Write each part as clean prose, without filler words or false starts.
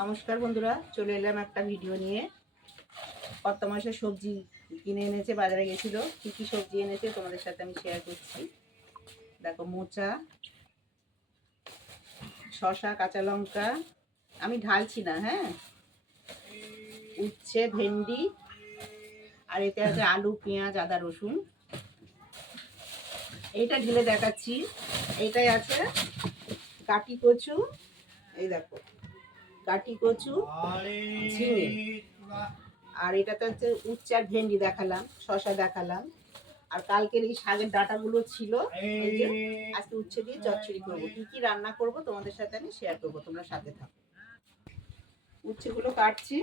নমস্কার বন্ধুরা, চলে এলাম একটা ভিডিও নিয়ে। কত মাসের সবজি কিনে এনেছে, বাজারে গেছিল, কী কী সবজি এনেছে তোমাদের সাথে আমি শেয়ার করছি। দেখো, মোচা, শসা, কাঁচা লঙ্কা, আমি ঢালছি না, হ্যাঁ, উচ্ছে, ভেন্ডি, আর এতে আছে আলু, পেঁয়াজ, আদা, রসুন। এইটা ঢেলে দেখাচ্ছি। এইটাই আছে কাটি কচু, এই দেখো কাটি কচু, ঝিঙে, আর এটাতে হচ্ছে উচ্ছে আর ভেন্ডি দেখালাম, শসা দেখালাম। আর কালকের এই শাকের ডাঁটাগুলো ছিল, এই যে আজকে উচ্ছে দিয়ে চচ্চড়ি করবো। কি কি রান্না করব তোমাদের সাথে আমি শেয়ার করবো, তোমরা সাথে থাকো। উচ্ছেগুলো কাটছি।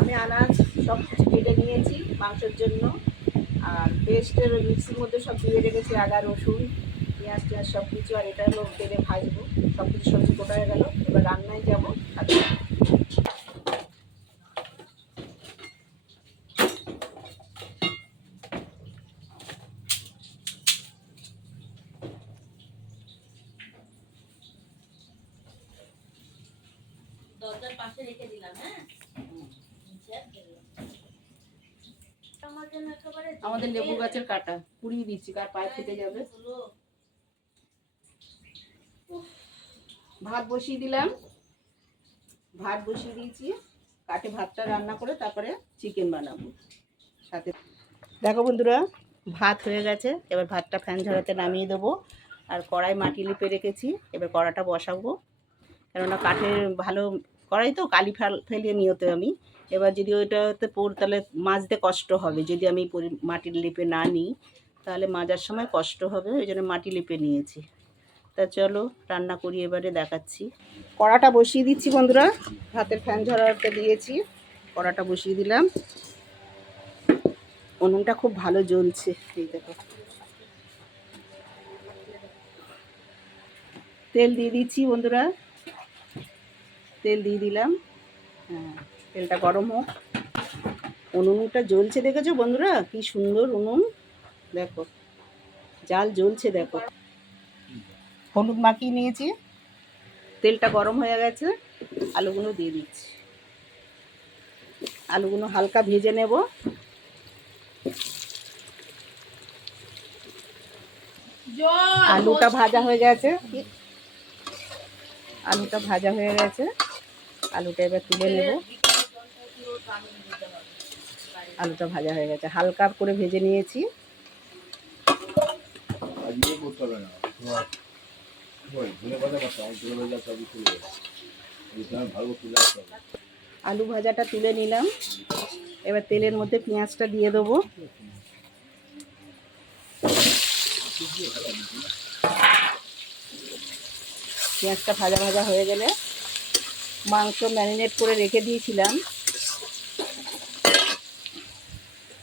আমি আনাজ সব কিছু কেটে নিয়েছি মাংসের জন্য, আর পেস্টের মিক্সির মধ্যে সব দিয়ে রেখেছি, আদা, রসুন, পেঁয়াজ টিয়াজ সব কিছু। আর এটা হলো তেলে ভাজবো। সব কিছু সবজি কোটা হয়ে গেল, এবার রান্নায় যাবো। দরজার পাশে রেখে দিলাম, হ্যাঁ। আমাদের লেবু গাছের কাটা পুড়িয়ে দিচ্ছি, কার পায়ে ফেটে যাবে। ভাত বসিয়ে দিলাম, ভাত বসিয়ে দিয়েছি। কাটে ভাতটা রান্না করে তারপরে চিকেন বানাবো সাথে। দেখো বন্ধুরা, ভাত হয়ে গেছে। এবার ভাতটা ফ্যান ঝরাতে নামিয়ে দেবো। আর কড়াই মাটি লিপে রেখেছি, এবার কড়াটা বসাবো। কেননা কাঠের ভালো কড়াই তো, কালি ফেলিয়ে নিয়েতে আমি। এবার যদি ওইটাতে তাহলে মাজতে কষ্ট হবে। যদি আমি মাটির লিপে না নিই তাহলে মাজার সময় কষ্ট হবে, ওই জন্য মাটি লিপে নিয়েছি। তা চলো রান্না করি, এবারে দেখাচ্ছি। কড়াটা বসিয়ে দিচ্ছি বন্ধুরা, ভাতের ফ্যান ঝরাতে দিয়েছি, কড়াটা বসিয়ে দিলাম। উনুনটা খুব ভালো জ্বলছে, এই দেখো। তেল দিয়ে দিচ্ছি বন্ধুরা, তেল দিয়ে দিলাম। হ্যাঁ, তেলটা গরম হোক। উনুনটা জ্বলছে, দেখেছো বন্ধুরা, কি সুন্দর উনুন। দেখো জাল জ্বলছে, দেখো। হলুদ মাখিয়ে নিয়েছি, তেলটা গরম হয়ে গেছে। আলুগুলো দিয়ে দিচ্ছি, আলুগুলো হালকা ভেজে নেব। আলুটা ভাজা হয়ে গেছে, আলুটা ভাজা হয়ে গেছে। আলুটা এবার তুলে নেব। আলুটা ভাজা হয়ে গেছে, হালকা করে ভেজে নিয়েছি। আলু ভাজাটা তুলে নিলাম। এবার তেলের মধ্যে পেঁয়াজটা দিয়ে দেবো। পেঁয়াজটা ভাজা ভাজা হয়ে গেলে মাংস ম্যারিনেট করে রেখে দিয়েছিলাম,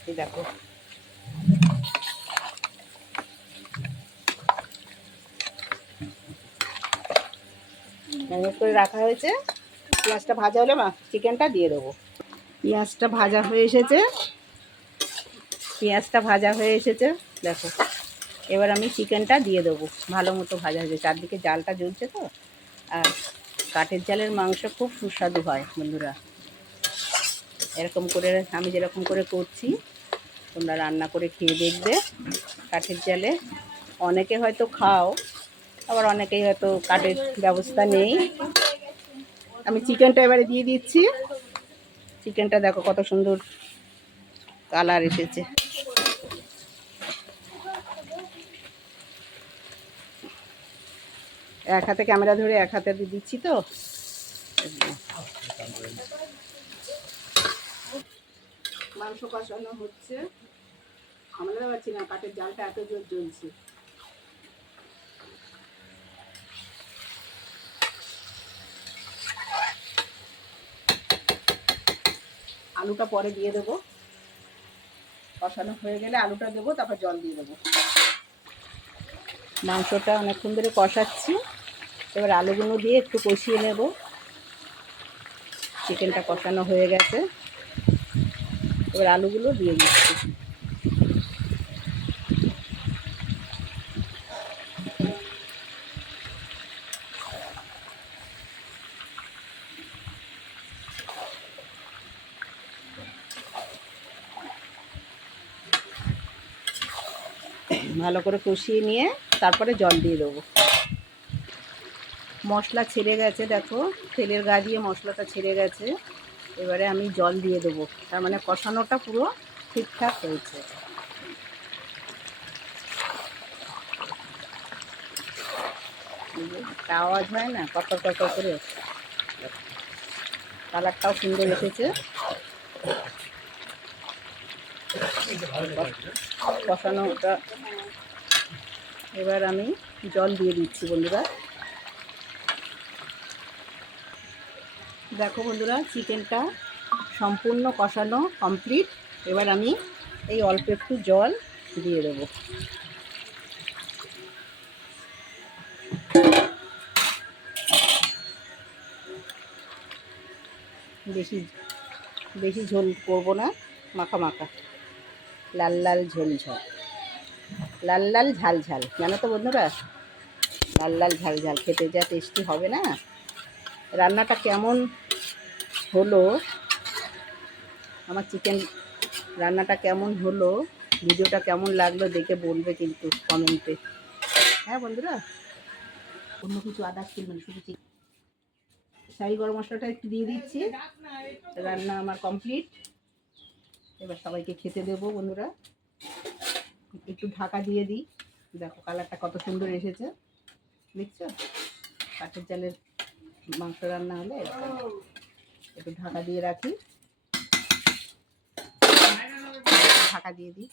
এই দেখো। ম্যারিনেট করে রাখা হয়েছে। পেঁয়াজটা ভাজা হলে চিকেনটা দিয়ে দেবো। পেঁয়াজটা ভাজা হয়ে এসেছে, পেঁয়াজটা ভাজা হয়ে এসেছে, দেখো। এবার আমি চিকেনটা দিয়ে দেবো। ভালো মতো ভাজা হয়েছে, চারদিকে জালটা জ্বলছে তো। আর কাঠের জালের মাংস খুব সুস্বাদু হয় বন্ধুরা। এরকম করে আমি যেরকম করে করছি তোমরা রান্না করে খেয়ে দেখবে। কাঠের জালে অনেকে হয়তো খাও, আবার অনেকেই হয়তো কাঠের ব্যবস্থা নেই। আমি চিকেনটা এবারে দিয়ে দিচ্ছি। চিকেনটা দেখো কত সুন্দর কালার এসেছে। এক হাতে ক্যামেরা ধরে এক হাতে দিয়ে দিচ্ছি তো। মাংস কষানো হচ্ছে, সামলাতে পারছি না, কাঠের জালটা এত জোর জ্বলছে। আলুটা পরে দিয়ে দেবো, কষানো হয়ে গেলে আলুটা দেবো, তারপর জল দিয়ে দেবো। মাংসটা অনেকক্ষণ ধরে কষাচ্ছি, এবার আলুগুলো দিয়ে একটু কষিয়ে নেব। চিকেনটা কষানো হয়ে গেছে, এবার আলুগুলো দিয়ে দিচ্ছি। ভালো করে কষিয়ে নিয়ে তারপরে জল দিয়ে দেবো। মশলা ছেড়ে গেছে, দেখো তেলের গা দিয়ে মশলাটা ছেড়ে গেছে। এবারে আমি জল দিয়ে দেবো, তার মানে কষানোটা পুরো ঠিকঠাক হয়েছে। একটা আওয়াজ হয় না, কপর কপর করে, কালারটাও সুন্দর এসেছে। কষানোটা এবার আমি জল দিয়ে দিচ্ছি বন্ধুরা। দেখো বন্ধুরা, চিকেনটা সম্পূর্ণ কষানো কমপ্লিট। এবার আমি এই অল্প একটু জল দিয়ে দেবো। বেশি বেশি ঝোল করব না, মাখা মাখা, লাল লাল ঝোল ঝোল, লাল লাল ঝাল ঝাল, জানো তো বন্ধুরা, লাল লাল ঝাল ঝাল খেতে যা টেস্টি হবে না। রান্নাটা কেমন হলো, আমার চিকেন রান্নাটা কেমন হলো, ভিডিওটা কেমন লাগলো দেখে বলবে কিন্তু কমেন্টে। হ্যাঁ বন্ধুরা, অন্য কিছু আদার্স কিনবেন, শুধু চিকেন। শাহি গরম মশলাটা একটু দিয়ে দিচ্ছি। রান্না আমার কমপ্লিট। এবার সবাইকে খেতে দেবো বন্ধুরা। একটু ঢাকা দিয়ে দিই, দেখো কালারটা কত সুন্দর এসেছে, দেখছো? কাঠের জালের মাংস রান্না হলে একটু ঢাকা দিয়ে রাখি, ঢাকা দিয়ে দিই।